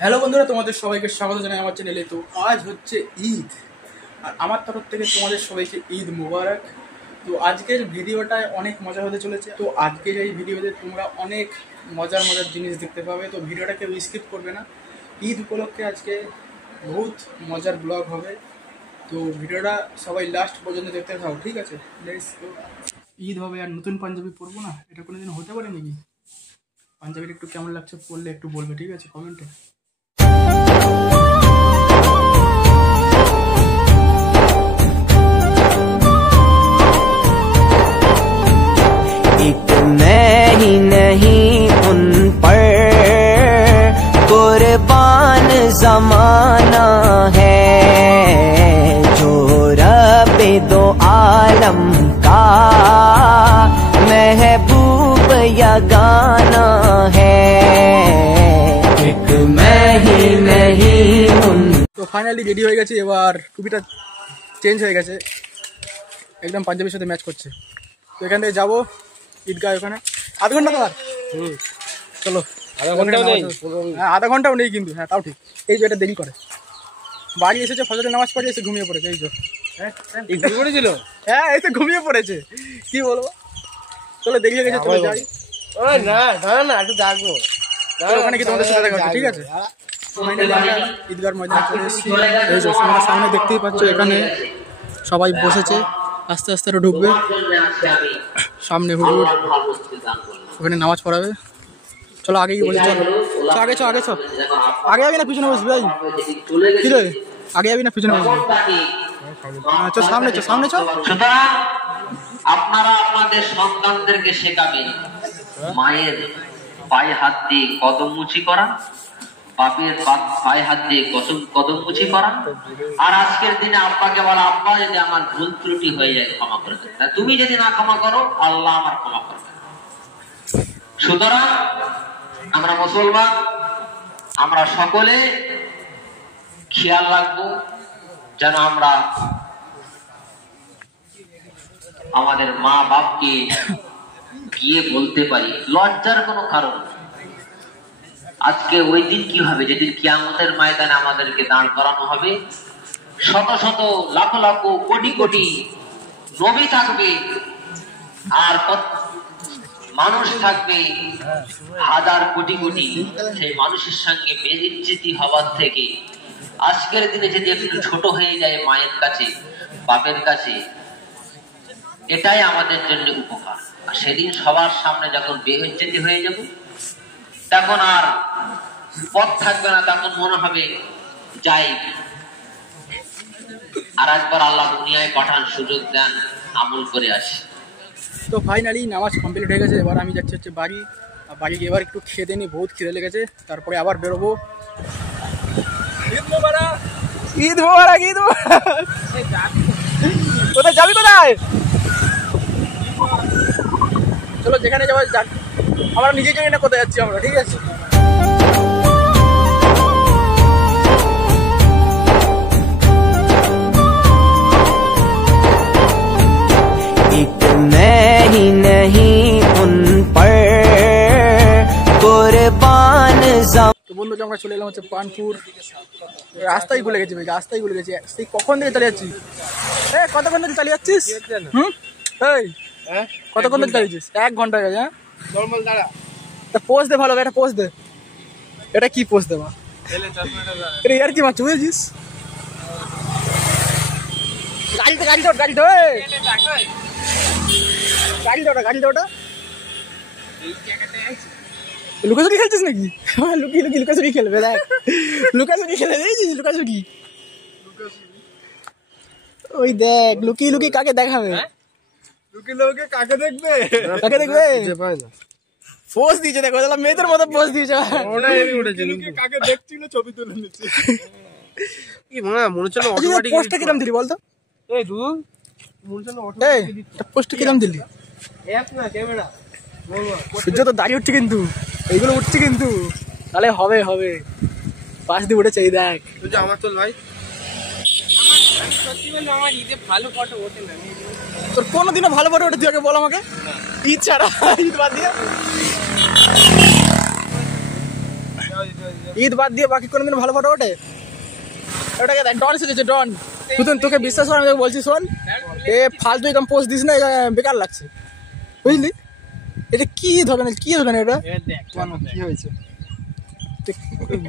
Hello বন্ধুরা, তোমাদের সবাইকে স্বাগত জানাই আমার চ্যানেলে। তো আজ হচ্ছে ঈদ, আর আমার তরফ থেকে তোমাদের সবাইকে ঈদ মুবারক। তো আজকের ভিডিওটায় অনেক মজা হতে চলেছে। তো আজকের এই ভিডিওতে তোমরা অনেক মজার জিনিস দেখতে পাবে। তো ভিডিওটা কেউ স্কিপ করবে না। ঈদ উপলক্ষে আজকে বহুত মজার ব্লগ হবে। তো ভিডিওটা সবাই লাস্ট পর্যন্ত দেখতে থাকো, ঠিক আছে? ঈদ হবে আর নতুন পাঞ্জাবি পরবো না, এটা কোনোদিন হতে পারে নাকি? পাঞ্জাবিটা একটু কেমন লাগছে পরলে একটু বলবে, ঠিক আছে, কমেন্টে। मैं ही नहीं उन पर कुर्बान जमाना है जो रब दो आलम का महबूब यगाना है एक मैं ही नहीं उन। তো ফাইনালি রেডি হয়ে গেছে, এবার টুপিটা চেঞ্জ হয়ে গেছে, একদম পাঞ্জাবির সাথে ম্যাচ করছে। তো এখান থেকে যাবো ঈদগাহ, ওখানে আধ ঘন্টা তো আর চলো। আধা ঘন্টাও নেই কিন্তু, হ্যাঁ তাও ঠিক। এই যে এটা দেরি করে, বাড়ি এসেছে, ফজরের নামাজ পড়ে এসে ঘুমিয়ে পড়েছে। এই যে পড়েছিল, হ্যাঁ এই তো ঘুমিয়ে পড়েছে, কি বলবো। চলো দেরি হয়ে গেছে, চলো যাই। না একটু ডাকবো, ওখানে কি তোমাদের সাথে দেখা হচ্ছে, ঠিক আছে? ঈদগাহ ময়দানে চলে এসেছি। এই যে তোমরা সামনে দেখতেই পাচ্ছ, এখানে সবাই বসেছে, আস্তে আস্তে ঢুকবে সামনে, হুজুর ওখানে নামাজ পড়াবে। চলো আগে বসে, চলো আগে চ, আগে চ, আগে যাবি না পিছনে বসবি? ভাই কি রে, আগে যাবি না পিছনে বসবি? চ সামনে, চ সামনে, চ। আপনারা আপনাদের সন্তানদেরকে শেখাবেন মায়ের পায়ে হাত দিয়ে কদম মুচি করা, বাপের পায়ে হাত দিয়ে কদম মুচি করা। আর আজকের দিনে আব্বাকে বলা, আব্বা যদি আমার ভুল ত্রুটি হয়ে যায় ক্ষমা করে দেন, তুমি যদি না ক্ষমা করো আল্লাহ আমার ক্ষমা করবে। সুতরাং আমরা মুসলমান, আমরা সকলে খেয়াল রাখবো যেন আমরা আমাদের মা বাপকে গিয়ে বলতে পারি, লজ্জার কোনো কারণ। আজকে ওই দিন কি হবে, যেদিন কিয়ামতের ময়দানে আমাদেরকে দাঁড় করানো হবে, শত শত লাখ লাখ কোটি কোটি নবী থাকবে, আর মানুষ থাকবে হাজার কোটি কোটি। সেই মানুষের সঙ্গে বেইজ্জতি হওয়ার থেকে আজকের দিনে যদি একটু ছোট হয়ে যায় মায়ের কাছে, বাপের কাছে, এটাই আমাদের জন্য উপকার। আর সেদিন সবার সামনে যখন বেইজ্জতি হয়ে যাব, তখন আর পথ থাকবে না, তখন মনে হবে যাই আর একবার আল্লাহ দুনিয়ায় পাঠান, সুযোগ দেন, আমল করে আসি। তো ফাইনালি নামাজ কমপ্লিট হয়ে গেছে, এবার আমি যাচ্ছি হচ্ছে বাড়ি। বাড়ি গিয়ে এবার একটু খেতে নিই, বহুত খিদে লেগেছে, তারপরে আবার বেরোবো। ঈদ মোবারক, ঈদ মোবারক, ঈদ মোবারক। কোথায় যাবি, কোথায়? চলো যেখানে যাবো যাক, আমরা নিজে জানি না কোথায় যাচ্ছি আমরা, ঠিক আছে? मैं ही नहीं उन पर कुर्बान। তো বন্ধু, আমরা চলে এলাম হচ্ছে পানপুর। রাস্তায় ভুলে গেছি ভাই, রাস্তায় ভুলে গেছি। সেই কখন থেকে চালিয়ে যাচ্ছি, কতক্ষণ থেকে চালিয়ে যাচ্ছিস? এই কতক্ষণ থেকে চালিয়েছিস? 1 ঘন্টা গেছে। হ্যাঁ দাঁড়া, তা পোস্ট দে, ভালো একটা পোস্ট দে। এটা কি পোস্ট দেবা? আর কি মাছ বুঝেছিস? গাড়িতে গাড়ি তো গাড়ি তো গাড়ি তো ওটা লুকাচুরি খেলছিস নাকি? লুকি লুকি লুকাচুরি খেলবে, দেখ লুকাচুরি খেলে দিয়েছিস। লুকাচুরি, ওই দেখ লুকি লুকি কাকে দেখাবে? লুকি লুকি কাকে দেখবে? কাকে দেখবে? পোস্ট দিয়েছে, দেখো মেয়েদের মতো পোস্ট দিয়েছে। কাকে দেখছিল, ছবি তুলে নিচ্ছে। কি মনে হচ্ছে অটোমেটিক পোস্টটা কিরম দিলি বলতো? এই দুদু মনে হচ্ছে অটোমেটিক পোস্টটা কিরম দিলি? অ্যাপ না ক্যামেরা সূর্য তো দাঁড়িয়ে উঠছে, কিন্তু এইগুলো উঠছে, কিন্তু তাহলে হবে হবে। পাশ দিয়ে উঠেছে, এই দেখ। আমার চল ভাই, আমি সত্যি বলবো আমার ঈদে ভালো ফটো ওঠে না। তোর কোনোদিনও ভালো ফটো ওঠে? তুই আগে বল আমাকে, ঈদ ছাড়া, ঈদ বাদ দিয়ে। ঈদ বাদ দিয়ে বাকি কোনোদিন ভালো ফটো ওঠে? ওটাকে দেখ, ডন এসেছে ডন। তুই তোকে বিশ্বাস করে আমি তোকে বলছি, শোন এ ফালতু একদম পোস্ট দিস না, এটা বেকার লাগছে বুঝলি। এটা কি ধরনের এটা? কি হয়েছে?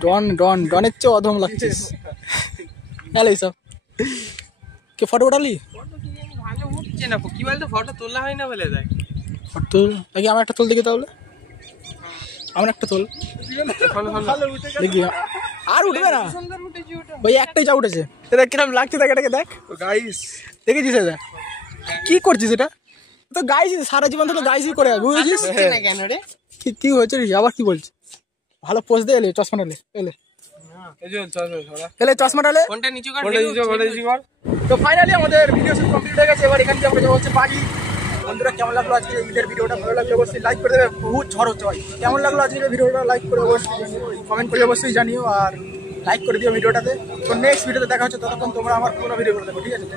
ডন ডন ডনের চেয়ে অধম লাগছিস। হ্যালো এইসব কে ফটো উঠালি? ভালো উঠছে না, কি বলতো ফটো তোলা হয় না বলে দেখ। তোল নাকি আমার একটা তোল দেখি তাহলে, আমার একটা তোল দেখি। আর উঠবে না, সুন্দর উঠেছে ওটা। ওই একটাই যা উঠেছে। এটা কিরম লাগছে দেখ, এটাকে দেখ। গাইস দেখেছিস এটা কি করছিস? এটা তো গাইস সারা জীবন তো গাইসই করে আসবে, বুঝেছিস? না কেন রে? কি হয়েছে রে? আবার কি বলছিস? ভালো পোজ দে, এলে চশমা এলে চশমাটা এলে। ফোনটা নিচু কর। তো ফাইনালি আমাদের ভিডিও শুট কমপ্লিট হয়ে গেছে। এবার এখান থেকে আমরা যাবো হচ্ছে বাড়ি। বন্ধুরা কেমন লাগলো আজকে ঈদের ভিডিওটা? ভালো লাগলে অবশ্যই লাইক করে দেবে। বহুত ঝড় হচ্ছে ভাই। কেমন লাগলো আজকের ভিডিওটা? লাইক করে অবশ্যই কমেন্ট করে অবশ্যই জানিও, আর লাইক করে দিও ভিডিওটাতে। তো নেক্সট ভিডিওতে দেখা হচ্ছে, ততক্ষণ তোমরা আমার পুরো ভিডিও করে দেবো, ঠিক আছে?